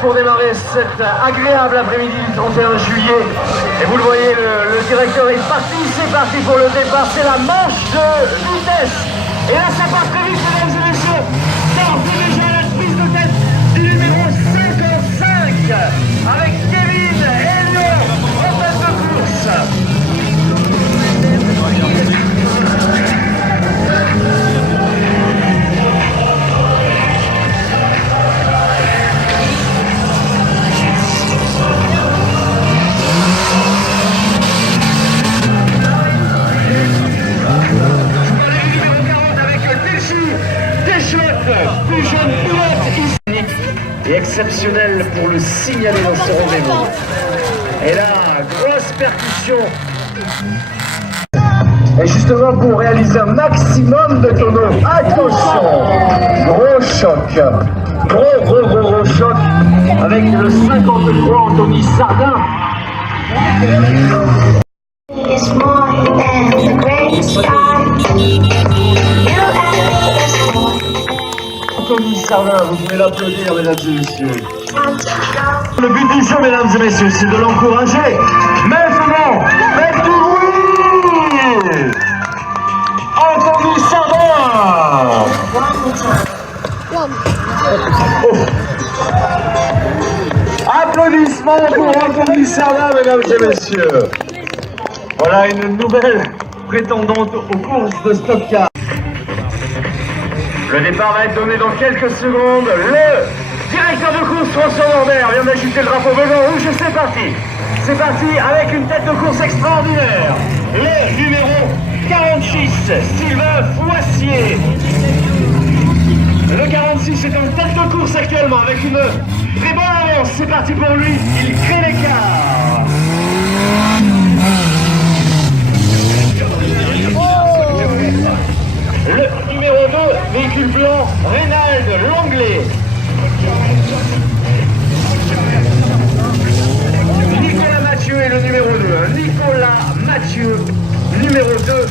pour démarrer cet agréable après-midi du 31 juillet. Et vous le voyez, le directeur est parti, c'est parti pour le départ, c'est la manche de vitesse. Et là ça part très vite, mesdames et messieurs. Ça on fait déjà la prise de tête du numéro 55 avec Kevin Elliott en tête de course. Plus jeune pilote et exceptionnel pour le signaler dans ce rendez-vous. Et là, grosse percussion. Et justement pour réaliser un maximum de tonneaux, attention, gros choc, gros choc avec le 53 Anthony Sardin. It's more than the great sky. Anthony Sardin, vous pouvez l'applaudir, mesdames et messieurs. Le but du jeu, mesdames et messieurs, c'est de l'encourager. Maintenant, faites du bruit. Anthony Sardin. Oh. Applaudissements pour Anthony Sardin, mesdames et messieurs. Voilà une nouvelle prétendante aux courses de Stock Car. Le départ va être donné dans quelques secondes. Le directeur de course, François Norbert, vient d'agiter le drapeau blanc rouge et c'est parti. C'est parti avec une tête de course extraordinaire. Le numéro 46, Sylvain Foissier. Le 46 est en tête de course actuellement avec une très bonne avance. C'est parti pour lui, il crée l'écart. Le numéro 2, véhicule blanc, Reynald Langlais. Nicolas Mathieu est le numéro 2. Nicolas Mathieu, numéro 2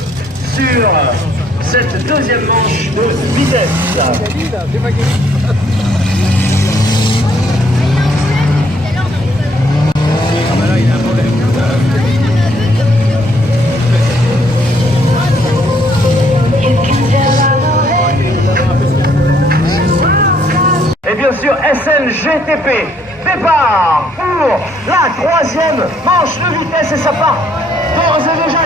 sur cette deuxième manche de vitesse. Et bien sûr, SNGTP, départ pour la troisième manche de vitesse et ça part d'ores et déjà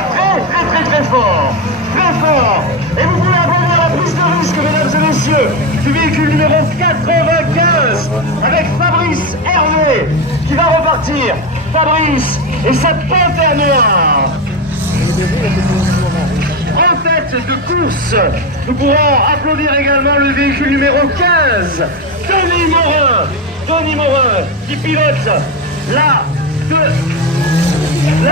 très fort. Très fort. Et vous pouvez applaudir la prise de risque, mesdames et messieurs, du véhicule numéro 95 avec Fabrice Hervé qui va repartir. Fabrice et sa panthère noire. En tête de course, nous pourrons applaudir également le véhicule numéro 15, Tony Morin, qui pilote la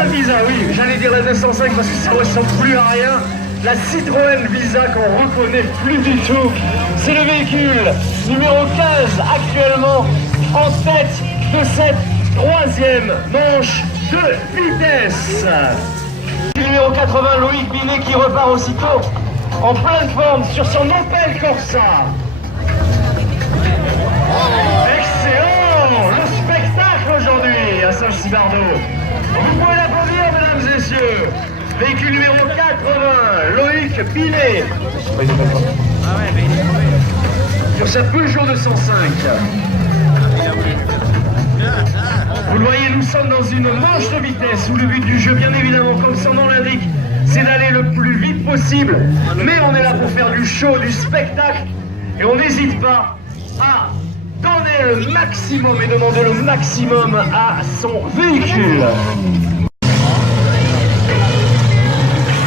Visa, oui, j'allais dire la 205 parce que ça ne ressemble plus à rien. La Citroën Visa qu'on reconnaît plus du tout. C'est le véhicule numéro 15 actuellement en tête de cette troisième manche de vitesse. Numéro 80, Loïc Binet qui repart aussitôt en pleine forme sur son Opel Corsa. Excellent, le spectacle aujourd'hui à Saint-Cybardeau. Vous pouvez l'applaudir, mesdames et messieurs. Véhicule numéro 80, Loïc Binet. Sur sa Peugeot 205. Vous le voyez, nous sommes dans une manche de vitesse où le but du jeu, bien évidemment, comme son nom l'indique, c'est d'aller le plus vite possible. Mais on est là pour faire du show, du spectacle. Et on n'hésite pas à donner le maximum et demander le maximum à son véhicule.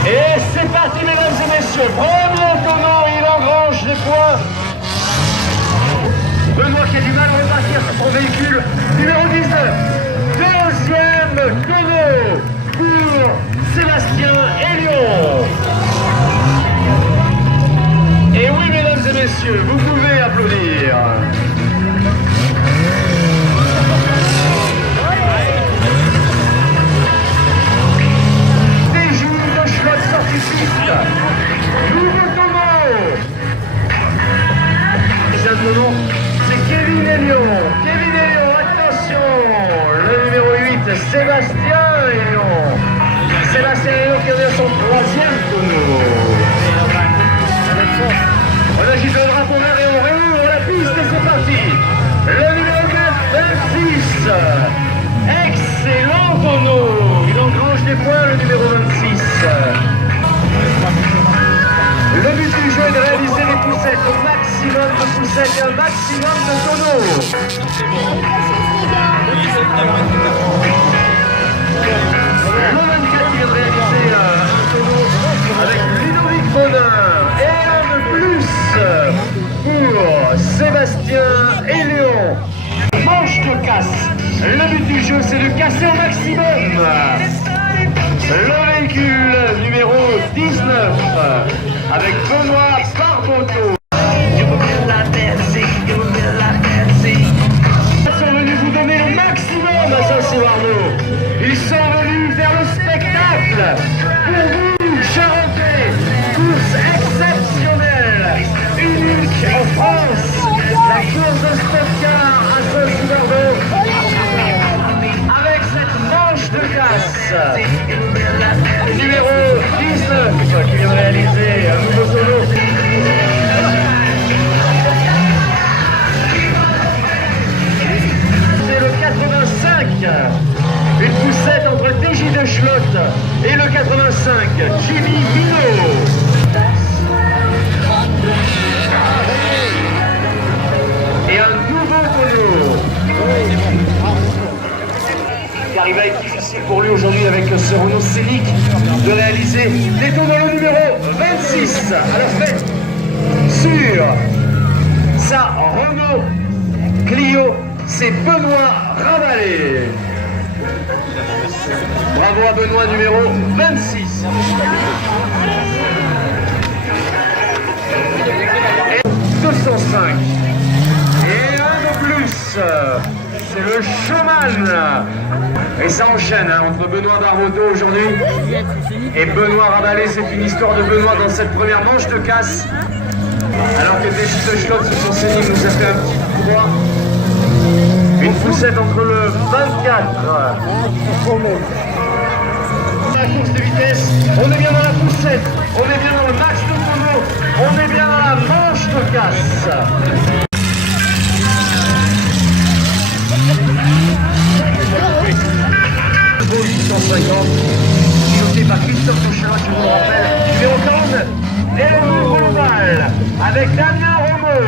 Et c'est parti, mesdames et messieurs. Premier tonneau, il engrange les points. Benoît qui a du mal à repartir sur son véhicule. Numéro 19. Deuxième tonneau pour Sébastien Elion. Et oui, mesdames et messieurs, vous pouvez applaudir. DJ de Schlott sortie piste. Nouveau tonneau. Simplement, c'est Kevin Elliott. Kevin Elliott. Sébastien et Léon. Sébastien et Léon qui revient son troisième tonneau. On agite le drapeau vert et on réouvre la piste et c'est parti. Le numéro 4, 26. Excellent tonneau. Il engrange des points, le numéro 26. Le but du jeu est de réaliser les poussettes, au maximum de poussettes et un maximum de tonneaux. Le 24 qui vient de réaliser un tonneau avec Ludovic Bonin. Et un de plus pour Sébastien et Léon. Manche de casse. Le but du jeu, c'est de casser au maximum. Le véhicule numéro 19 avec Benoît Barboteau. Ils sont venus vous donner le maximum à Saint-Cyr-Arnaud. Ils sont venus faire le spectacle. Pour vous, Charentais, course exceptionnelle, unique en France. La course de Stockard à Saint-Cyr-Arnaud. Avec cette manche de casse. Numéro 19 qui vient de réaliser un nouveau solo. C'est le 85. Une poussette entre TJ de Schlott et le 85, Jimmy Minot. Et un nouveau tonneau. Car il va être difficile pour lui aujourd'hui avec ce Renault Scénic de réaliser des tonneaux numéro 26. Alors fait sur sa Renault Clio, c'est Benoît Ravallet. Bravo à Benoît numéro 26. Et 205. Et un de plus. C'est le Showman. Et ça enchaîne entre Benoît Barboteau aujourd'hui et Benoît Ravallet. C'est une histoire de Benoît dans cette première manche de casse. Alors que TJ de Schlott sur son Scénic nous a fait un petit coup droit. Une poussette entre le 24. La course de vitesse, on est bien dans la poussette, on est bien dans le max de tonneau, on est bien dans la manche de casse. 850, piloté par Christophe Touchelin, je vous le rappelle, numéro 49, Léon Global, avec Damien Romeau.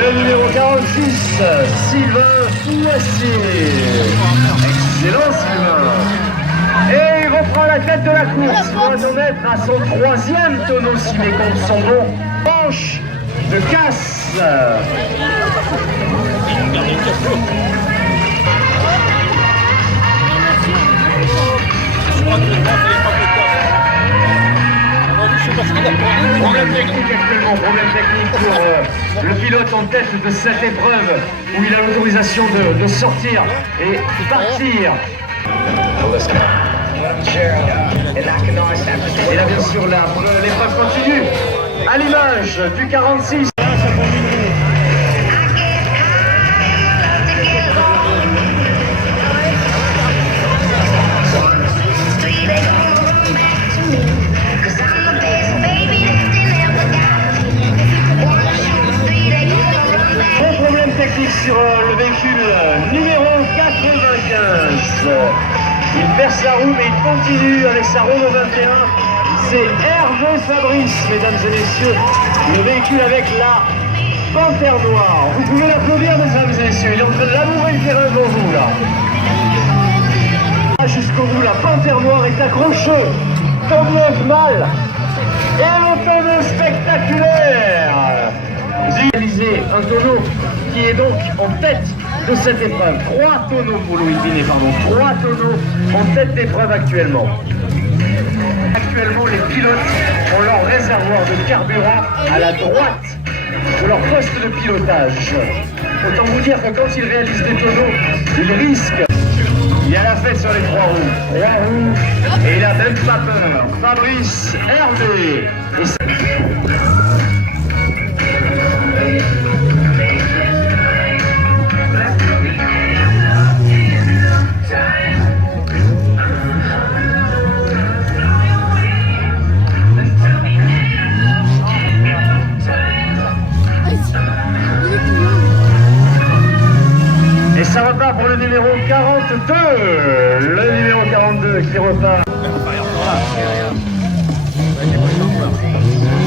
Le numéro 46, Sylvain Fouassier. Excellent Sylvain. Et il reprend la tête de la course. Il va en mettre à son troisième tonneau si mes comptes sont bons. Manche de casse. Problème technique actuellement, problème technique pour le pilote en tête de cette épreuve où il a l'autorisation de sortir et partir. Et là bien sûr l'épreuve continue à l'image du 46. Sur le véhicule numéro 95. Il perce la roue mais il continue avec sa Renault 21. C'est Hervé Fabrice, mesdames et messieurs, le véhicule avec la Panthère Noire. Vous pouvez l'applaudir, mesdames et messieurs, il est en train de labourer le terrain devant vous là. Jusqu'au bout, la Panthère Noire est accrochée comme neuf mâles. Et un tonneau spectaculaire. Réaliser un tonneau qui est donc en tête de cette épreuve. 3 tonneaux pour Louis Binet, pardon. 3 tonneaux en tête d'épreuve actuellement. Actuellement, les pilotes ont leur réservoir de carburant à la droite de leur poste de pilotage. Autant vous dire que quand ils réalisent des tonneaux, ils risquent. Il y a la fête sur les 3 roues. 3 roues, et il n'a même pas peur. Fabrice, Hervé. Et 42, le numéro 42 qui repart.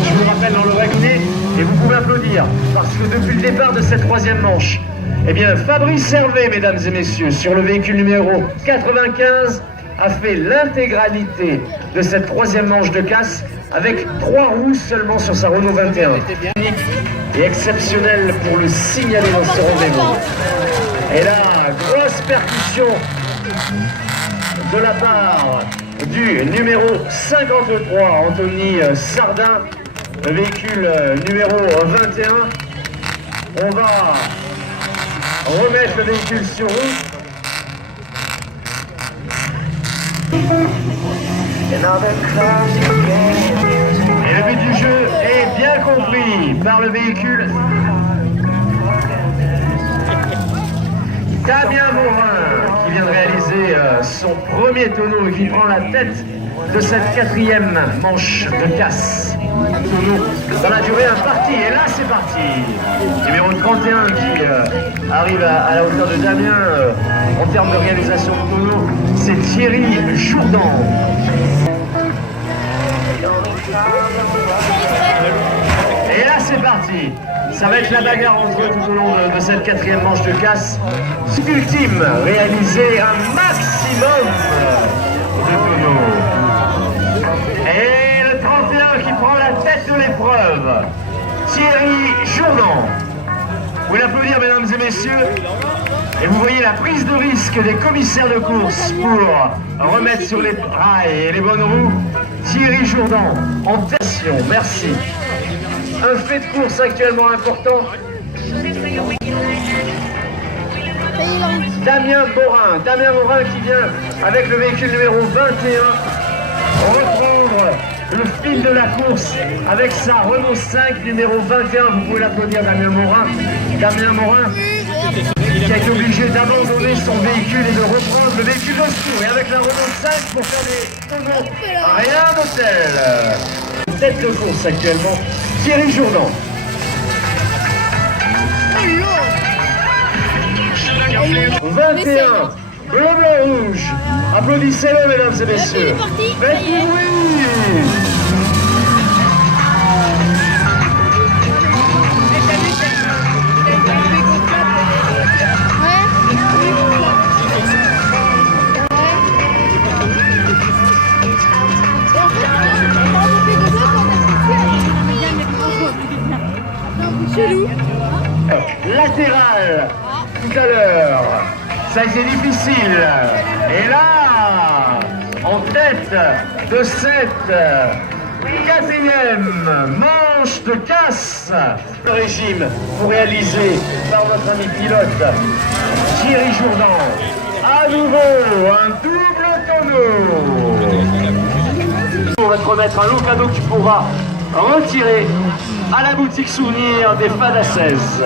Je vous rappelle dans le règlement, et vous pouvez applaudir, parce que depuis le départ de cette troisième manche, eh bien Fabrice Hervé, mesdames et messieurs, sur le véhicule numéro 95, a fait l'intégralité de cette troisième manche de casse avec 3 roues seulement sur sa Renault 21. Et exceptionnel pour le signaler dans ce rendez-vous. Et là, grosse percussion de la part du numéro 53, Anthony Sardin, le véhicule numéro 21. On va remettre le véhicule sur route. Et le but du jeu est bien compris par le véhicule Damien Morin, qui vient de réaliser son premier tonneau et qui prend la tête de cette quatrième manche de casse. Tonneau dans la durée impartie, et là c'est parti. Numéro 31 qui arrive à la hauteur de Damien en termes de réalisation de tonneau, c'est Thierry Jourdan. Et là c'est parti. Ça va être la bagarre entre eux tout au long de cette quatrième manche de casse. Ultime, réaliser un maximum de tonneaux. Et le 31 qui prend la tête de l'épreuve, Thierry Jourdan. Vous pouvez l'applaudir, mesdames et messieurs. Et vous voyez la prise de risque des commissaires de course pour remettre sur les rails et les bonnes roues. Thierry Jourdan en tension, merci. Un fait de course actuellement important. Damien Morin qui vient avec le véhicule numéro 21 reprendre le fil de la course avec sa Renault 5 numéro 21. Vous pouvez l'applaudir, Damien Morin qui a été obligé d'abandonner son véhicule et de reprendre le véhicule de secours et avec la Renault 5 pour faire des tonneaux. Rien de tel. Tête de course actuellement, Thierry Jourdan. 21, bleu, blanc, rouge. Applaudissez-le, mesdames et messieurs. Faites du bruit. Latéral tout à l'heure, ça a été difficile. Et là, en tête de cette quatrième manche de casse, le régime pour réaliser par notre ami pilote Thierry Jourdan. À nouveau, un double tonneau. On va te remettre un lot cadeau que tu pourras retirer à la boutique souvenir des Fada 16.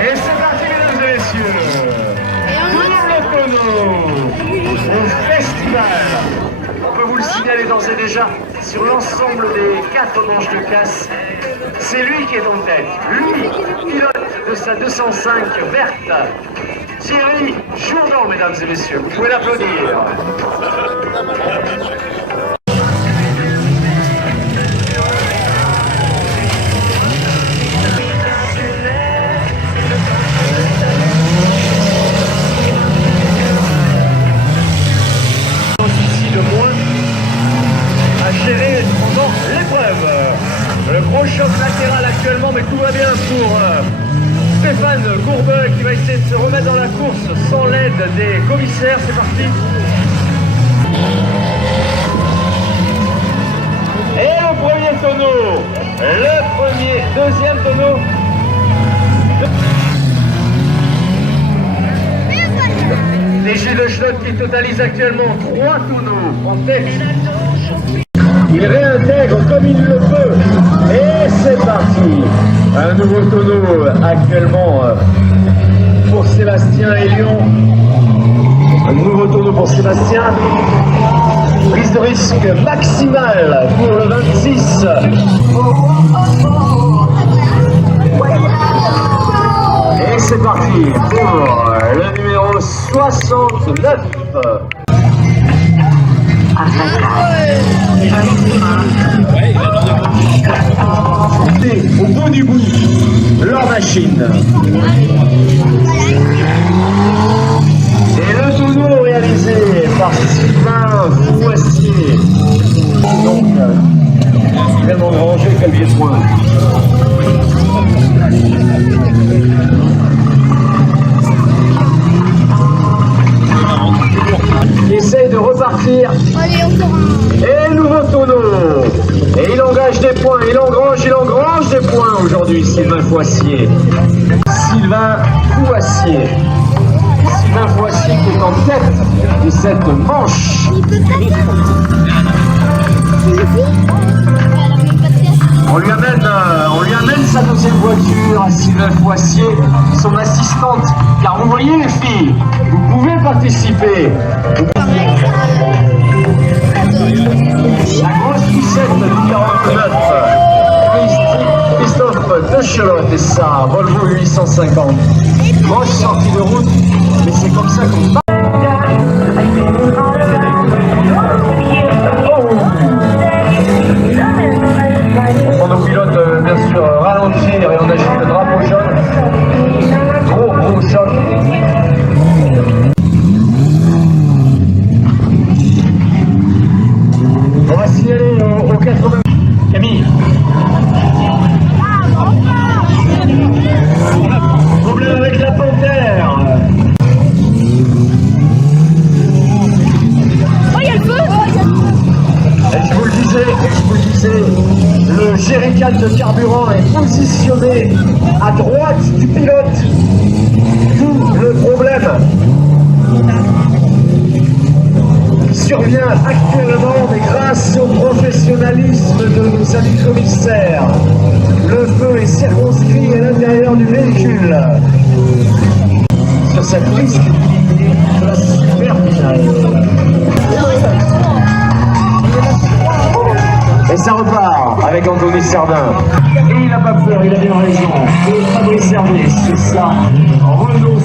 Et c'est parti, mesdames et messieurs. Double tonneau au festival. On peut vous le signaler d'ores et déjà, sur l'ensemble des 4 manches de casse, c'est lui qui est en tête. Lui, pilote de sa 205 verte. Thierry Jourdan, mesdames et messieurs. Vous pouvez l'applaudir. Le gros choc latéral actuellement, mais tout va bien pour Stéphane Courbeux qui va essayer de se remettre dans la course sans l'aide des commissaires. C'est parti. Et le premier tonneau, deuxième tonneau. Les Gilles de Schlott qui totalisent actuellement 3 tonneaux en tête. Il réintègre comme il le peut. Et c'est parti. Un nouveau tonneau actuellement pour Sébastien et Lyon. Un nouveau tonneau pour Sébastien. Prise de risque maximale pour le 26. Et c'est parti pour le numéro 69. Au bout du bout, leur machine. Et le tonneau réalisé par Sylvain Fouassier. Donc, vraiment grand, j'ai le clavier de point. Il essaye de repartir. Et nouveau tonneau. Et il engage des points, il engrange des points aujourd'hui, Sylvain Fouassier. Sylvain Fouassier qui est en tête de cette manche. On lui amène sa deuxième voiture à Sylvain Fouassier, son assistante. Car vous voyez les filles, vous pouvez participer. La grosse poussette du 49, Christophe Dechelotte et sa Volvo 850. Grosse sortie de route, mais c'est comme ça qu'on part. On nous pilote bien sûr ralentir et on agite le drapeau jaune. Gros choc. On va signaler au 80. Camille. Problème avec la panthère. Oh, il y a le feu. Et je vous le disais, le jerrycan de carburant est positionné à droite du pilote. D'où le problème qui survient actuellement, mais grâce au professionnalisme de nos amis commissaires, le feu est circonscrit à l'intérieur du véhicule. Sur cette piste de la super finale. Et ça repart avec Anthony Sardin. Et il n'a pas peur, il a bien raison. Et Fabrice Hervé, c'est ça. Renault